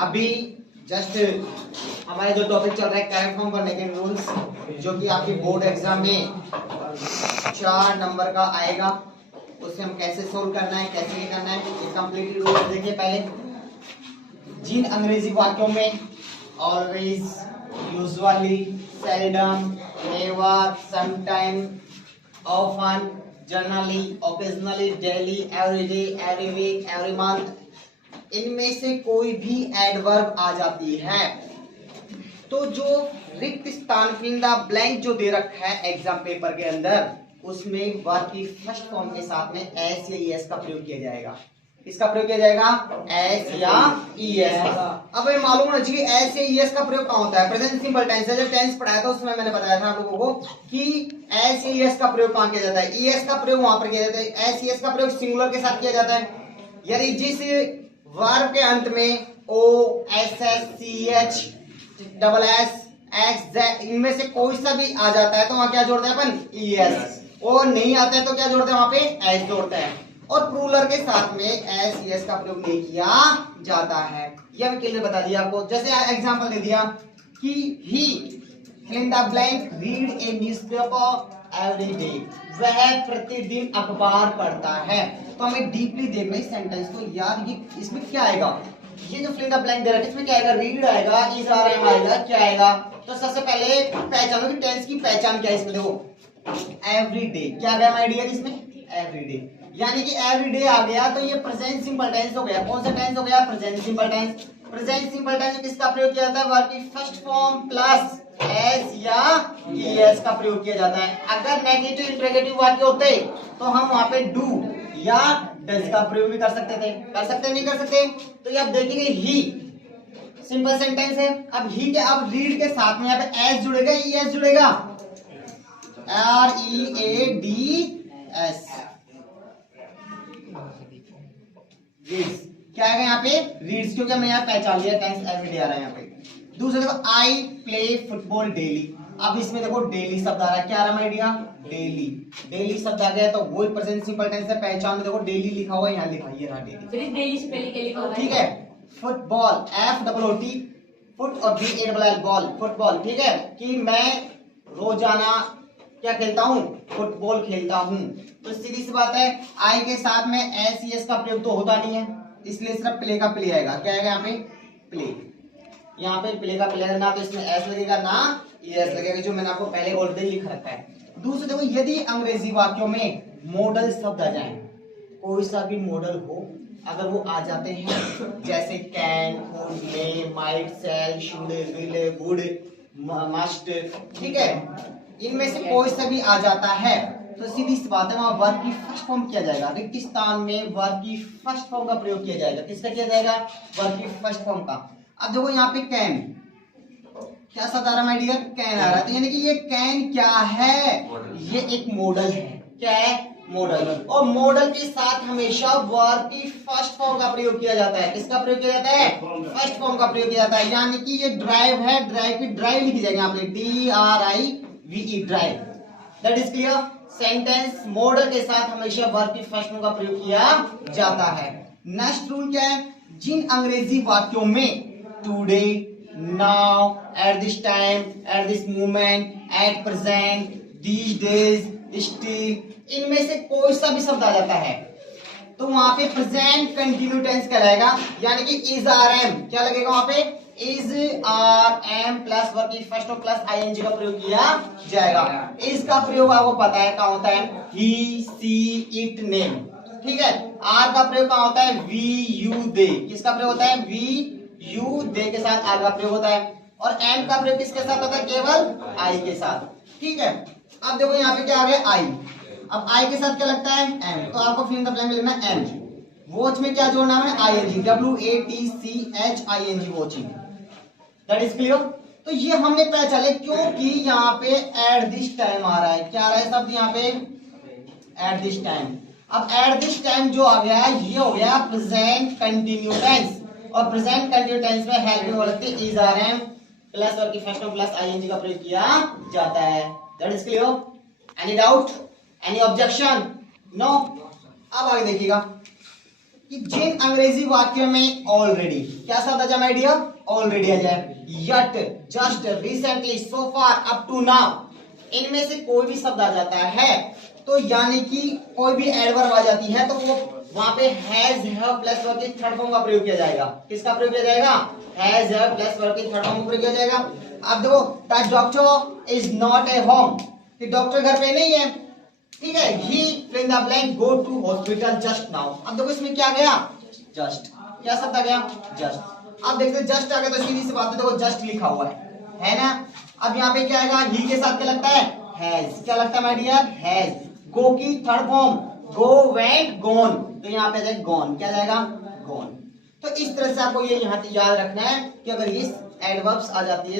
अभी जस्ट हमारे जो टॉपिक चल रहा है करेक्ट फॉर्म करने के रूल्स, जो कि आपकी बोर्ड एग्जाम में 4 नंबर का आएगा, उसे हम कैसे सोल्व करना है, कैसे नहीं करना है, ये कंप्लीट रूल्स देखिए। पहले जिन अंग्रेजी वाक्यों में always, usually, seldom, never, sometime, often, generally, occasionally, daily, everyday, every week, every month, इनमें से कोई भी एडवर्ब आ जाती है तो जो रिक्त स्थान फिल द ब्लैंक जो दे रखा है एग्जाम पेपर के अंदर, उसमें वर्ब की फर्स्ट फॉर्म के साथ में एस या ईएस का प्रयोग किया जाएगा। किसका प्रयोग किया जाएगा? एस या ईएस का। अब हमें मालूम होना चाहिए एस या ईएस का प्रयोग कहाँ होता है। प्रेजेंट सिंपल टेंस है, जब टेंस पढ़ाया था उसमें मैंने बताया था आप लोगों को कि एस या ईएस का प्रयोग कहाँ किया जाता है। ईएस का प्रयोग वहां पर किया जाता है। एस ईएस का प्रयोग सिंगुलर के साथ किया जाता है। यदि जिस वर्ब के अंत में O, S S, C H, double S, X, Z, इनमें से कोई सा भी आ जाता है तो वहां क्या जोड़ते हैं अपन? ईएस। और नहीं आता है तो क्या जोड़ते हैं? वहां पे एस जोड़ते हैं। और प्लूरल के साथ में एस ईएस का प्रयोग नहीं किया जाता है। यह मैं क्लियर बता दिया आपको। जैसे एग्जांपल दे दिया कि ही fill in the blank read a newspaper every day, वह प्रतिदिन अखबार पढ़ता है। तो हमें डीपली देखना इस सेंटेंस को यार, ये इसमें क्या आएगा? ये जो fill in the blank दे रहा है इसमें क्या आएगा? रीड आएगा, इज आर आएगा, क्या आएगा? तो सबसे पहले पहचानो कि टेंस की पहचान क्या है इसमें। देखो एवरी डे, क्या आ गया माय डियर इसमें? एवरी डे, यानी कि एवरी डे आ गया तो ये प्रेजेंट सिंपल टेंस हो गया। कौन सा टेंस हो गया? Present simple tense. Present simple tense किसका प्रयोग किया जाता है? वर्ब की फर्स्ट फॉर्म प्लस एस या ईएस का प्रयोग किया जाता है। अगर नेगेटिव इंट्रोगेटिव वाक्य होते तो हम वहां पे डू या डज का प्रयोग भी कर सकते थे। कर सकते नहीं कर सकते? तो ये आप देखेंगे ही सिंपल सेंटेंस है। अब ही के अब रीड के साथ में यहाँ पे एस जुड़ेगा, ईएस जुड़ेगा, READS, रीड्स। क्या आएगा यहाँ पे? रीड्स, क्योंकि हमने यहाँ पहचान लिया टेंस एवरीडे आ रहा है यहाँ पे। दूसरा देखो आई प्ले फुटबॉल डेली। अब इसमें देखो डेली शब्द आ रहा है, क्या आ रहा है माय डियर? डेली। डेली शब्द आ गया तो वही प्रेजेंट सिंपल टेंस है। पहचान देखो डेली लिखा हुआ है, यहाँ लिखा ये रहा डेली। डेली से पहले क्या लिखा हुआ है? ठीक है। फुटबॉल, FOOT, फुट और BALL, बॉल, फुटबॉल। ठीक है कि मैं रोजाना क्या खेलता हूँ? फुटबॉल खेलता हूँ। तो सीधी सी बात है, आई के साथ में एस ईएस का प्रयोग तो होता नहीं है, इसलिए सिर्फ प्ले का प्ले आएगा। क्या आएगा यहाँ पे? प्ले। यहाँ पे प्ले का प्ले आएगा, ना तो इसमें एस लगेगा ना ईएस लगेगा, जो मैंने आपको पहले ऑलरेडी लिख रखा है। दूसरा देखो, यदि अंग्रेजी वाक्यों में मॉडल शब्द आ जाए, कोई सा भी मॉडल हो, अगर वो आ जाते हैं जैसे can, could, may, might, shall, should, will, would, must, ठीक है, इनमें से कोई सा भी आ जाता है तो सीधी सी बात है वहां वर्ब की फर्स्ट फॉर्म किया जाएगा। रिक्त स्थान में वर्ब की फर्स्ट फॉर्म का प्रयोग किया जाएगा। किसका किया जाएगा? वर्ब की फर्स्ट फॉर्म का। अब देखो यहाँ पे कैन, क्या शब्द आ रहा है माय डियर? कैन आ रहा है। तो यानी कि ये कैन क्या है? ये एक मॉडल है। क्या है? मॉडल। और मॉडल के साथ हमेशा वर्ब की फर्स्ट फॉर्म का प्रयोग किया जाता है। किसका प्रयोग किया जाता है? फर्स्ट फॉर्म का प्रयोग किया जाता है। यानी कि ये ड्राइव है, ड्राइव की ड्राइव लिखी जाएगी यहाँ पे, DRIVE, drive. That is clear. Sentence model के साथ हमेशा वर्ब की फर्स्ट फॉर्म का प्रयोग किया जाता है। नेक्स्ट रूल क्या है? जिन अंग्रेजी वाक्यों में today, now, eight this time, at this moment, at present, these days, still, इनमें से कोई सा भी शब्द आ जाता है तो वहां पे प्रेजेंट कंटिन्यू टेंस कहलाएगा। यानी कि इज आर एम, क्या लगेगा वहां पे? Is are am plus verb की फर्स्ट और प्लस आईएनजी का प्रयोग किया जाएगा। इस का प्रयोग आपको पता है कहाँ होता है? ही, सी, इट, नेम। ठीक है। आर का प्रयोग कहाँ होता है? वी, यू, दे। किसका प्रयोग होता है? वी, यू, दे के साथ आर का प्रयोग होता है। और एम का प्रयोग किसके साथ होता है? केवल आई के साथ। ठीक है। अब देखो यहाँ पे क्या आ गया? आई। अब आई के साथ क्या लगता है? एम। तो आपको फिल इन द ब्लैंक में लिखना है एम। वॉच में क्या जोड़ना है? ING, WATCHING, watching. That is clear. तो ये हमने पहचाने क्योंकि यहाँ पे एट दिस टाइम आ रहा है। क्या आ रहा है शब्द यहाँ पे? At this time. अब एट दिस टाइम जो आ गया है ये हो गया प्रेजेंट कंटिन्यू टेंस। और प्रेजेंट कंटिन्यू टेंस में हेल्पिंग वर्ब लगती है is are am plus verb की फर्स्ट प्लस आईएनजी का प्रयोग किया जाता है। That is clear. Any doubt? Any objection? No. अब आगे देखिएगा, कि जिन अंग्रेजी वाक्यों में ऑलरेडी क्या शब्द आ जाए माय डियर, ऑलरेडी आ जाए, yet, just, recently, so far, up to now, इनमें से कोई भी शब्द आ जाता है तो यानी कि कोई भी एडवर्ब आ जाती है तो वो वहां पे हैज, हैव प्लस वर्ब के थर्ड फॉर्म का प्रयोग किया जाएगा। किसका प्रयोग किया जाएगा? हैज, हैव प्लस वर्ब के थर्ड फॉर्म का प्रयोग किया जाएगा। अब देखो, the doctor is not a home, कि डॉक्टर घर पे नहीं है, ठीक है। He fill in the blank go to hospital just now. अब देखो इसमें क्या गया? जस्ट। क्या शब्द आ गया? जस्ट। अब देखते जस्ट आ गया तो सीधी सी बात है, देखो जस्ट लिखा हुआ है ना। अब यहाँ पे क्या आएगा? ही के साथ क्या लगता है? हैज। क्या लगता है माय डियर? हैज। गो की थर्ड फॉर्म गो, वेंट, गॉन, तो यहाँ पे जाएगा गॉन। क्या जाएगा? गॉन। तो इस तरह से आपको ये यहाँ याद रखना है कि अगर इस एडवर्ब्स आ जाती है